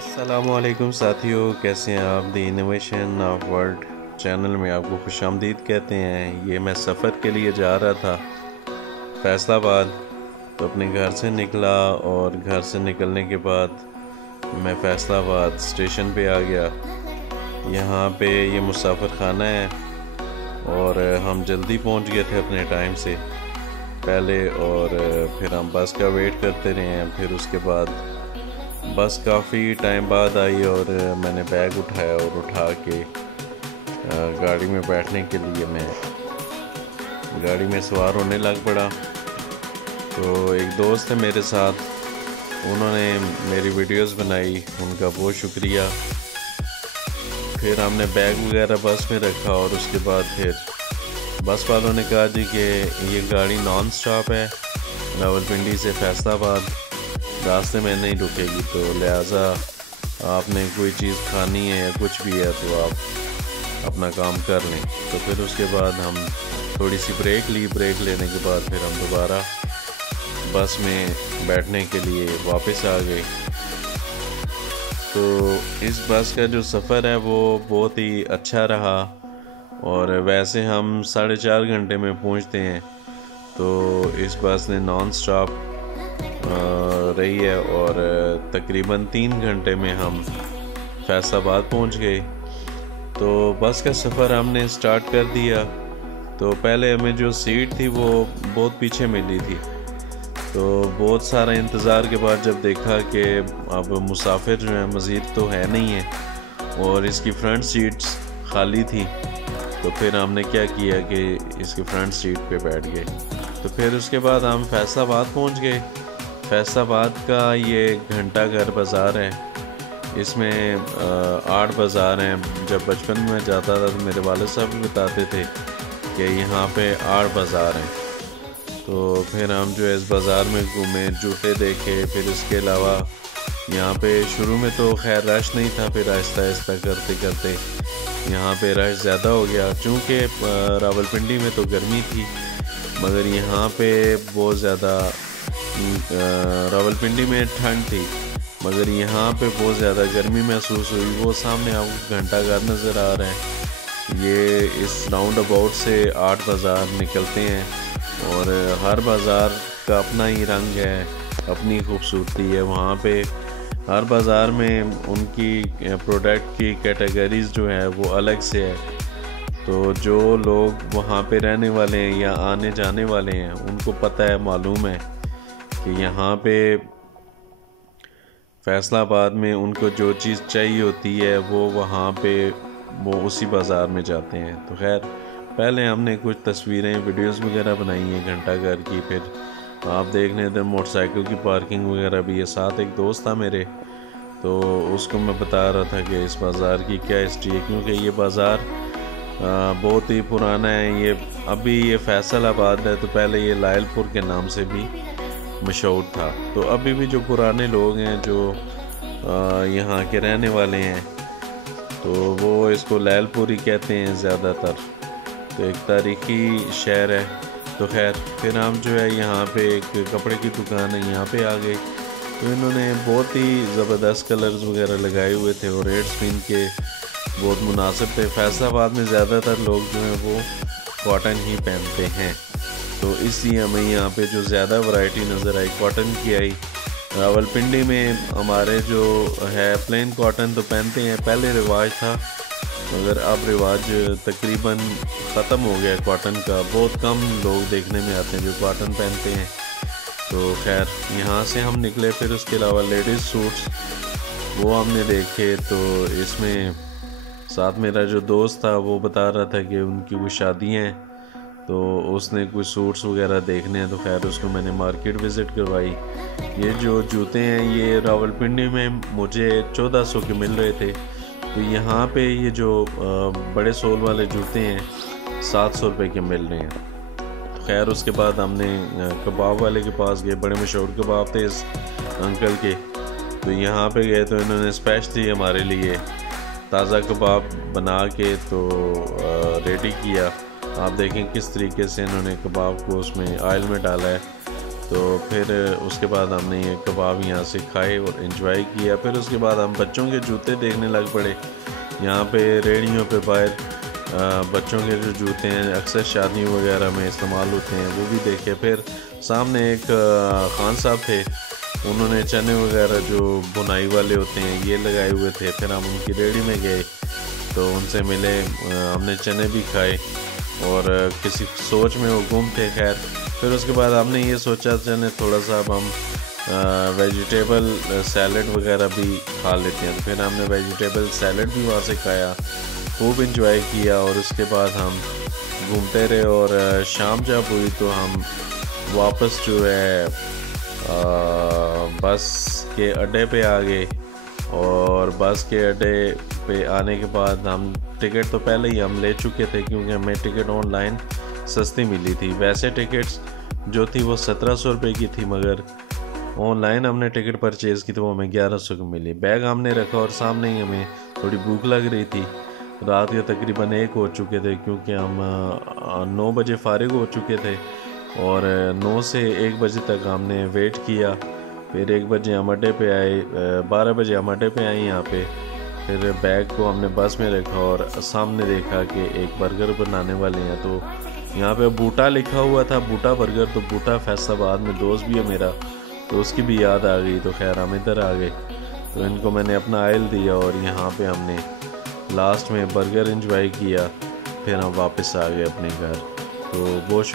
अस्सलामुअलैकुम साथियों, कैसे हैं आप। The innovation of world channel में आपको खुशामदीद कहते हैं। ये मैं सफ़र के लिए जा रहा था फैसलाबाद, तो अपने घर से निकला और घर से निकलने के बाद मैं फैसलाबाद स्टेशन पे आ गया। यहाँ पे ये मुसाफिर खाना है और हम जल्दी पहुँच गए थे अपने टाइम से पहले, और फिर हम बस का वेट करते रहे हैं। फिर उसके बाद बस काफ़ी टाइम बाद आई और मैंने बैग उठाया और उठा के गाड़ी में बैठने के लिए मैं गाड़ी में सवार होने लग पड़ा। तो एक दोस्त है मेरे साथ, उन्होंने मेरी वीडियोस बनाई, उनका बहुत शुक्रिया। फिर हमने बैग वगैरह बस में रखा और उसके बाद फिर बस वालों ने कहा जी कि ये गाड़ी नॉन स्टॉप है, रावलपिंडी से फैसलाबाद, रास्ते में नहीं रुकेगी, तो लिहाजा आपने कोई चीज़ खानी है या कुछ भी है तो आप अपना काम कर लें। तो फिर उसके बाद हम थोड़ी सी ब्रेक ली। ब्रेक लेने के बाद फिर हम दोबारा बस में बैठने के लिए वापस आ गए। तो इस बस का जो सफ़र है वो बहुत ही अच्छा रहा, और वैसे हम 4.5 घंटे में पहुंचते हैं, तो इस बस ने नॉन स्टॉप रही है और तकरीबन 3 घंटे में हम फैसलाबाद पहुंच गए। तो बस का सफ़र हमने स्टार्ट कर दिया। तो पहले हमें जो सीट थी वो बहुत पीछे मिली थी, तो बहुत सारा इंतज़ार के बाद जब देखा कि अब मुसाफिर जो है मज़ीद तो है नहीं है और इसकी फ्रंट सीट्स खाली थी, तो फिर हमने क्या किया कि इसकी फ्रंट सीट पे बैठ गए। तो फिर उसके बाद हम फैसलाबाद पहुंच गए। फैसलाबाद का ये घंटा घर बाज़ार है, इसमें 8 बाज़ार हैं। जब बचपन में जाता था तो मेरे वालिद साहब भी बताते थे कि यहाँ पे 8 बाज़ार हैं। तो फिर हम जो है इस बाज़ार में घूमे, जूते देखे। फिर इसके अलावा यहाँ पे शुरू में तो खैर रश नहीं था, फिर आहिस्ता आहिस्ता करते करते यहाँ पे रश ज़्यादा हो गया। चूँकि रावलपिंडी में तो गर्मी थी, मगर यहाँ पे बहुत ज़्यादा, रावलपिंडी में ठंड थी मगर यहाँ पे बहुत ज़्यादा गर्मी महसूस हुई। वो सामने आपको घंटा घर नज़र आ रहा है, ये इस राउंड अबाउट से 8 बाज़ार निकलते हैं और हर बाज़ार का अपना ही रंग है, अपनी खूबसूरती है। वहाँ पे हर बाज़ार में उनकी प्रोडक्ट की कैटेगरीज़ जो है वो अलग से है। तो जो लोग वहाँ पे रहने वाले हैं या आने जाने वाले हैं उनको पता है, मालूम है कि यहाँ पे फैसलाबाद में उनको जो चीज़ चाहिए होती है वो वहाँ पे वो उसी बाज़ार में जाते हैं। तो खैर पहले हमने कुछ तस्वीरें वीडियोस वगैरह बनाई हैं घंटा घर की। फिर आप देख लें तो मोटरसाइकिल की पार्किंग वगैरह भी है। साथ एक दोस्त था मेरे, तो उसको मैं बता रहा था कि इस बाज़ार की क्या हिस्ट्री है, क्योंकि ये बाज़ार बहुत ही पुराना है। ये अभी ये फैसलाबाद है, तो पहले ये लायलपुर के नाम से भी मशहूर था। तो अभी भी जो पुराने लोग हैं जो यहाँ के रहने वाले हैं तो वो इसको लायलपुर ही कहते हैं ज़्यादातर। तो एक तारीख़ी शहर है। तो खैर फिर हम जो है यहाँ पे एक कपड़े की दुकान है, यहाँ पे आ गए। तो इन्होंने बहुत ही ज़बरदस्त कलर्स वगैरह लगाए हुए थे और रेट्स भी इनके बहुत मुनासिब थे। फैसलाबाद में ज़्यादातर लोग जो हैं वो कॉटन ही पहनते हैं, तो इसलिए हमें यहाँ पे जो ज़्यादा वैरायटी नज़र आई कॉटन की आई। रावलपिंडी में हमारे जो है प्लेन कॉटन तो पहनते हैं, पहले रिवाज था मगर अब रिवाज तकरीबन ख़त्म हो गया कॉटन का। बहुत कम लोग देखने में आते हैं जो कॉटन पहनते हैं। तो खैर यहाँ से हम निकले। फिर उसके अलावा लेडीज़ सूट्स वो हमने देखे। तो इसमें साथ मेरा जो दोस्त था वो बता रहा था कि उनकी वो शादियाँ हैं, तो उसने कुछ सूट्स वगैरह देखने हैं। तो खैर उसको मैंने मार्केट विज़िट करवाई। ये जो जूते हैं ये रावलपिंडी में मुझे 1400 के मिल रहे थे, तो यहाँ पे ये जो बड़े सोल वाले जूते हैं 700 रुपये के मिल रहे हैं। तो खैर उसके बाद हमने कबाब वाले के पास गए, बड़े मशहूर कबाब थे इस अंकल के। तो यहाँ पे गए तो इन्होंने स्पेशली हमारे लिए ताज़ा कबाब बना के तो रेडी किया। आप देखें किस तरीके से इन्होंने कबाब को उसमें ऑयल में डाला है। तो फिर उसके बाद हमने ये कबाब यहाँ से खाए और इन्जॉय किया। फिर उसके बाद हम बच्चों के जूते देखने लग पड़े। यहाँ पे रेहड़ियों पे बाहर बच्चों के जो जूते हैं अक्सर शादियों वगैरह में इस्तेमाल होते हैं वो भी देखे। फिर सामने एक खान साहब थे, उन्होंने चने वगैरह जो बुनाई वाले होते हैं ये लगाए हुए थे। फिर हम उनकी रेहड़ी में गए तो उनसे मिले, हमने चने भी खाए और किसी सोच में वो गुम थे। खैर फिर उसके बाद हमने ये सोचा चने थोड़ा सा अब हम वेजिटेबल सैलड वगैरह भी खा लेते हैं। तो फिर हमने वेजिटेबल सैलड भी वहाँ से खाया, खूब इंजॉय किया। और उसके बाद हम घूमते रहे और शाम जब हुई तो हम वापस जो है बस के अड्डे पे आ गए। और बस के अड्डे पे आने के बाद हम टिकट तो पहले ही हम ले चुके थे क्योंकि हमें टिकट ऑनलाइन सस्ती मिली थी। वैसे टिकट्स जो थी वो 1700 रुपये की थी, मगर ऑनलाइन हमने टिकट परचेज़ की तो वो हमें 1100 की मिली। बैग हमने रखा और सामने ही हमें थोड़ी भूख लग रही थी। रात के तकरीबन 1 हो चुके थे क्योंकि हम 9 बजे फारिग हो चुके थे और 9 से 1 बजे तक हमने वेट किया। फिर 1 बजे हम अड्डे पे आए, 12 बजे हम अड्डे पे आए यहाँ पे। फिर बैग को हमने बस में रखा और सामने देखा कि एक बर्गर बनाने वाले हैं। तो यहाँ पे बूटा लिखा हुआ था, बूटा बर्गर। तो बूटा फैसलाबाद में दोस्त भी है मेरा, तो उसकी भी याद आ गई। तो खैर हम इधर आ गए तो इनको मैंने अपना आयल दिया और यहाँ पे हमने लास्ट में बर्गर एंजॉय किया। फिर हम वापस आ गए अपने घर। तो बहुत